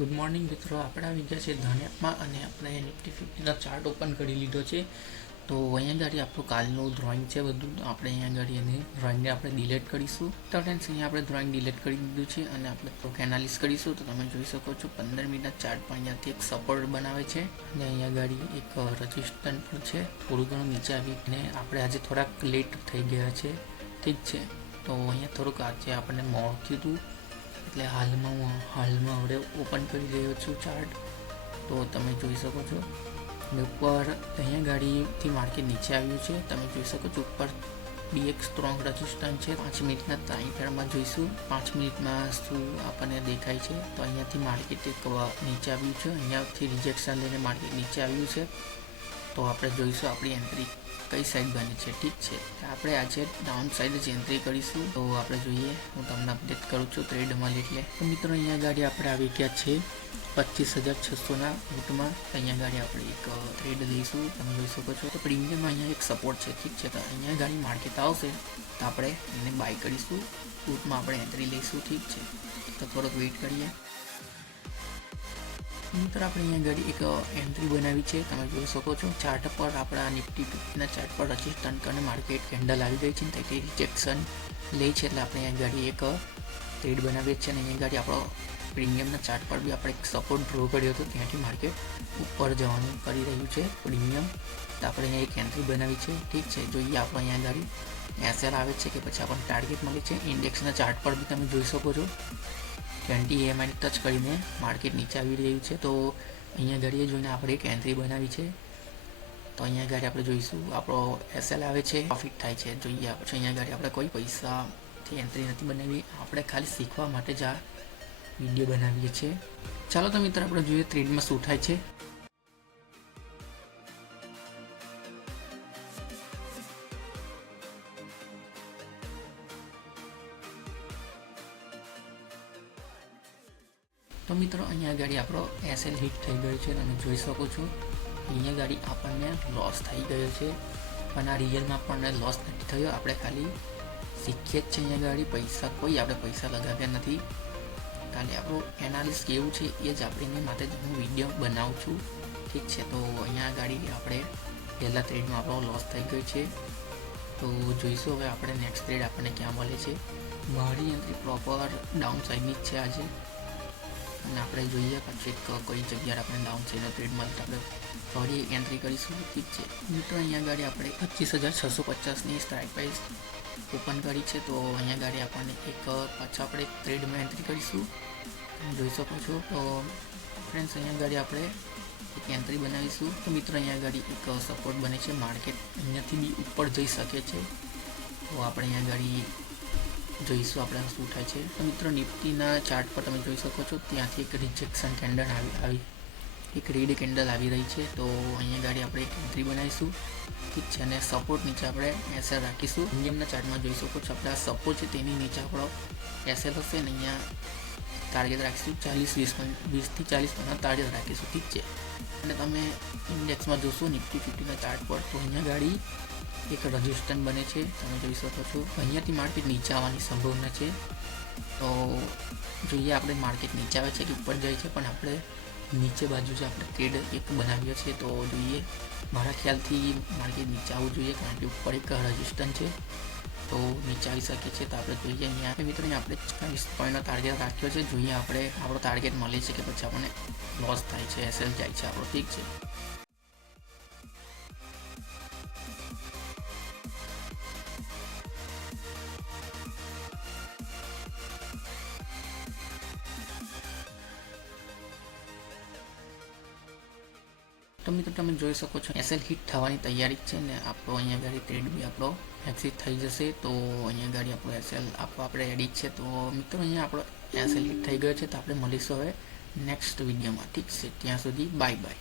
Good morning મિત્રો, આપણે આવી ગયા છે ધન્યામાં અને આપણે નિફ્ટી 50નો ચાર્ટ ઓપન કરી લીધો છે. તો અહીંયા ગાડી આપણું કાલનું ડ્રોઈંગ છે બધું. આપણે અહીંયા ગાડી અને ડ્રોઈંગને આપણે ડિલીટ કરીશું. તો ફ્રેન્ડ્સ, અહીંયા આપણે ડ્રોઈંગ ડિલીટ કરી દીધું છે અને આપણે થોડુંક એનાલિસ કરીશું. તો તમે જોઈ શકો છો 15 મિનિટના ચાર્ટ પર અહીંયાથી એક સપોર્ટ બનાવે છે અને અહીંયા ગાડી એક રજિસ્ટન્સ પણ છે. થોડું ઘણું નીચે આવીને આપણે આજે થોડાક લેટ થઈ ગયા છે, ઠીક છે. તો અહીંયા થોડુંક આજે આપણને મોડ થયું હતું, એટલે હાલમાં હવે ઓપન કરી રહ્યો છું ચાર્ટ. તો તમે જોઈ શકો છો ઉપર અહીંયા ગાડીથી માર્કેટ નીચે આવ્યું છે. તમે જોઈ શકો છો ઉપર બી એક સ્ટ્રોંગ રજિસ્ટન્સ છે. 5 મિનિટના ટાઈમ ફ્રેમમાં જોઈશું 5 મિનિટમાં શું આપણને દેખાય છે. તો અહીંયાથી માર્કેટ એક નીચે આવ્યું છે, અહીંયાથી રિજેક્શન લઈને માર્કેટ નીચે આવ્યું છે. તો આપણે જોઈશું આપણી એન્ટ્રી કઈ સાઈડ બને છે, ઠીક છે. આપણે આજે ડાઉન સાઈડ જ એન્ટ્રી કરીશું. તો આપણે જોઈએ, હું તમને અપડેટ કરું છું ટ્રેડમાં. એટલે તો મિત્રો, અહીંયા ગાડી આપણે આવી ગયા છે 25,600ના રૂટમાં. અહીંયા ગાડી આપણે એક ટ્રેડ લઈશું. તમે જોઈ શકો છો તો પ્રીમિયમ અહીંયા એક સપોર્ટ છે, ઠીક છે. તો અહીંયા ગાડી માર્કેટ આવશે તો આપણે એને બાય કરીશું, રૂટમાં આપણે એન્ટ્રી લઈશું, ઠીક છે. તો થોડોક વેઇટ કરીએ. મિત્રો, આપણે અહીંયા ગાડી એક એન્ટ્રી બનાવી છે. તમે જોઈ શકો છો ચાર્ટ પર આપણા નિફ્ટી 50ના ચાર્ટ પર રજિસ્ટન્સ કરીને માર્કેટ કેન્ડલ આવી ગઈ છે ને તેથી રિજેક્શન લે છે, એટલે આપણે અહીંયા ગાડી એક ટ્રેડ બનાવીએ છીએ. અને અહીંયા ગાડી આપણો પ્રીમિયમના ચાર્ટ પર બી આપણે એક સપોર્ટ ડ્રો કર્યો હતો, ત્યાંથી માર્કેટ ઉપર જવાનું કરી રહ્યું છે પ્રીમિયમ. તો આપણે અહીંયા એક એન્ટ્રી બનાવી છે, ઠીક છે. જોઈએ આપણે અહીંયા ગાડી એસએલ આવે છે કે પછી આપણને ટાર્ગેટ મળે છે. ઇન્ડેક્સના ચાર્ટ પર બી તમે જોઈ શકો છો 20 EMI ટચ કરીને માર્કેટ નીચે આવી રહ્યું છે. તો અહીંયા ગાડીએ જોઈને આપણે એક એન્ટ્રી બનાવી છે. તો અહીંયા ગાડી આપણે જોઈશું આપણો એસએલ આવે છે, પ્રોફિટ થાય છે. જોઈએ પછી અહીંયા ગાડી આપણે કોઈ પૈસાથી એન્ટ્રી નથી બનાવી, આપણે ખાલી શીખવા માટે જ આ વિડીયો બનાવીએ છીએ. ચાલો તો મિત્રો, આપણે જોઈએ ટ્રેડમાં શું થાય છે. તો મિત્રો, અહીંયા ગાડી આપણો એસએલ હિટ થઈ ગયો છે. તમે જોઈ શકો છો અહીંયા ગાડી આપણને લોસ થઈ ગયો છે, પણ આ રિયલમાં પણ લોસ નથી થયો. આપણે ખાલી શીખીએ જ છે. અહીંયા ગાડી આપણે પૈસા લગાવ્યા નથી, ખાલી આપણું એનાલિસ કેવું છે એ જ આપણે માટે જ હું વિડીયો બનાવું છું, ઠીક છે. તો અહીંયા ગાડી આપણે પહેલાં ટ્રેડમાં આપણો લોસ થઈ ગયો છે. તો જોઈશું હવે આપણે નેક્સ્ટ ટ્રેડ આપણને ક્યાં મળે છે. મારી એન્ટ્રી પ્રોપર ડાઉન સાઈડની જ છે આજે, અને આપણે જોઈએ પછી કોઈ જગ્યાએ આપણે ડાઉન સાઈડનો ટ્રેડ મળે તો આપણે ફરી એન્ટ્રી કરીશું, ઠીક છે. મિત્રો, અહીંયા ગાડી આપણે 25,650ની સ્ટ્રાઇક પ્રાઇસ ઓપન કરી છે. તો અહીંયા ગાડી આપણને એક પાછા આપણે ટ્રેડમાં એન્ટ્રી કરીશું, જોઈ શકો છો. તો ફ્રેન્ડ્સ, અહીંયા ગાડી આપણે એક એન્ટ્રી બનાવીશું. તો મિત્રો, અહીંયા ગાડી એક સપોર્ટ બને છે, માર્કેટ અહીંયાથી બી ઉપર જઈ શકે છે. તો આપણે અહીંયા ગાડી જોઈશું આપણે શું થાય છે. તો મિત્રો, નિફ્ટીના ચાર્ટ પર તમે જોઈ શકો છો ત્યાંથી એક રિજેક્શન કેન્ડલ આવી એક રેડ કેન્ડલ આવી રહી છે. તો અહીંયા ગાડી આપણે એક એન્ટ્રી બનાવીશું, ઠીક છે. અને સપોર્ટ નીચે આપણે એસએલ રાખીશું. ઇન્ડિયમના ચાર્ટમાં જોઈ શકો છો આપણે આ સપોર્ટ છે તેની નીચે આપણો એસએલ હશે ને અહીંયા ટાર્ગેટ રાખીશું 20થી 40 પોઈન્ટનો ટાર્ગેટ રાખીશું, ઠીક છે. અને તમે ઇન્ડેક્સમાં જોશો નિફ્ટી 50ના ચાર્ટ પર તો અહીંયા ગાડી એક રજિસ્ટન્સ બને છે, તમે જોઈ શકો છો. અહીંયાથી માર્કેટ નીચે આવવાની સંભાવના છે. તો જોઈએ આપણે માર્કેટ નીચે આવે છે કે ઉપર જાય છે, પણ આપણે નીચે બાજુ જે આપણે ટ્રેડ એક બનાવીએ છીએ. તો જોઈએ, મારા ખ્યાલથી માર્કેટ નીચે આવવું જોઈએ, કારણ કે ઉપર એક રજિસ્ટન્સ છે તો નીચે આવી શકે છે. તો આપણે જોઈએ અહીંયા મિત્રો, આપણે 40 પોઈન્ટનો ટાર્ગેટ રાખ્યો છે. જોઈએ આપણે આપણો ટાર્ગેટ મળે છે કે પછી આપણને લોસ થાય છે, એસએલ જાય છે આપણો, ઠીક છે. તો મિત્રો, તમે જોઈ શકો છો એસએલ હિટ થવાની તૈયારી છે ને આપણો અહીંયા ગાડી ટ્રેડ બી આપણો એક્ઝિટ થઈ જશે. તો અહીંયા ગાડી આપણો એસએલ આપણે રેડી છે. તો મિત્રો, અહીંયા આપણો એસએલ હિટ થઈ ગયો છે. તો આપણે મળીશું હવે નેક્સ્ટ વિડીયોમાં, ઠીક છે. ત્યાં સુધી બાય બાય.